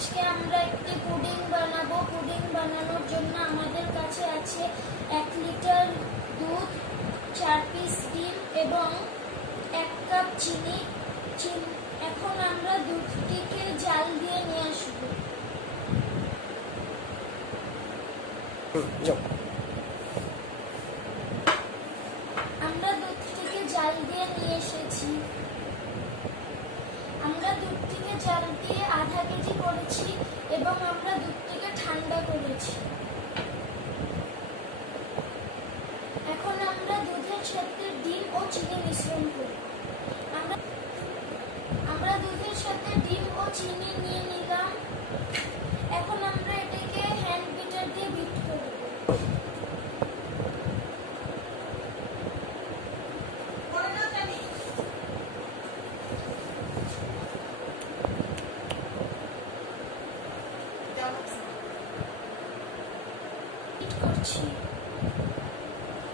আজকে আমরা একটি পুডিং বানাবো। পুডিং বানানোর জন্য আমাদের কাছে আছে 1 লিটার দুধ, 4 পিস ডিম এবং 1 কাপ চিনি। এখন আমরা দুধটিকে জাল দিয়ে নিয়ে আসবো। আমরা দুধটিকে জাল দিয়ে নিয়ে এসেছি। আমরা দুধটিকে জাল দিয়ে আধা কেজি করেছি এবং আমরা দুধটিকে ঠান্ডা করেছি। এখন আমরা দুধের সাথে ডিম ও চিনি মিশ্রণ করব। আমরা দুধের সাথে ডিম ও চিনি নিয়ে নিলাম। এখন আমরা এটাকে হ্যান্ড বিটার দিয়ে বিট করব।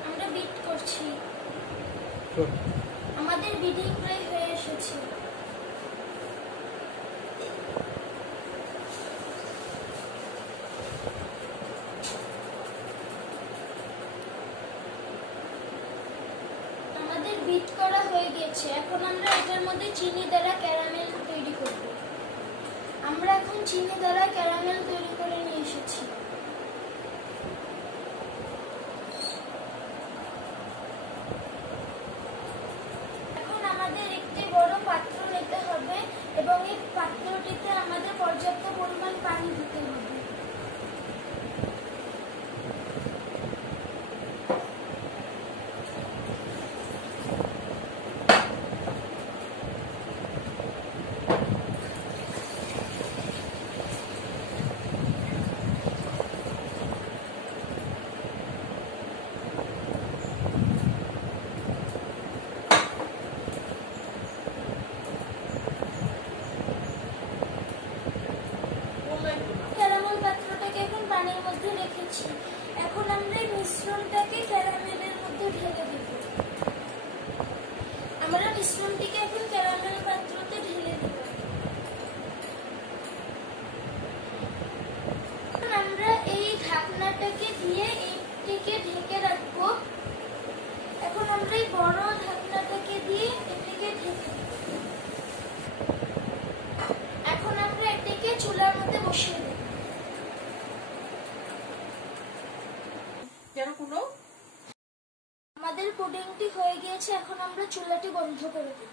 আমরা বিট করছি। আমাদের বিটিং প্রায় হয়ে এসেছে। আমাদের বিট করা হয়ে গেছে। এখন আমরা এটার মধ্যে চিনি দ্বারা ক্যারামেল তৈরি করব। আমরা এখন চিনি দ্বারা ক্যারামেল তৈরি করে নিয়ে এসেছি। আমাদের একটি বড় পাত্র নিতে হবে এবং এই পাত্রটিতে আমাদের পর্যাপ্ত পরিমাণ পানি দিতে হবে। ক্যারামেল পাত্রটাকে এখন পানির মধ্যে রেখেছি। এখন আমরা এই মিশ্রণটাকে ক্যারামেলের মধ্যে ঢেলে দেব। আমরা মিশ্রণটিকে এখন ক্যারামেল পাত্রতে ঢেলে দেব। আমরা এই ঢাকনাটাকে দিয়ে এটিকে ঢেকে রাখবো। এখন আমরা এই বড় ঢাকনাটাকে দিয়ে এটিকে ঢেকে দেব। এখন আমরা এটিকে চুলার মধ্যে বসিয়ে দেব। আমাদের পুডিংটি হয়ে গিয়েছে। এখন আমরা চুলাটি বন্ধ করে দেব।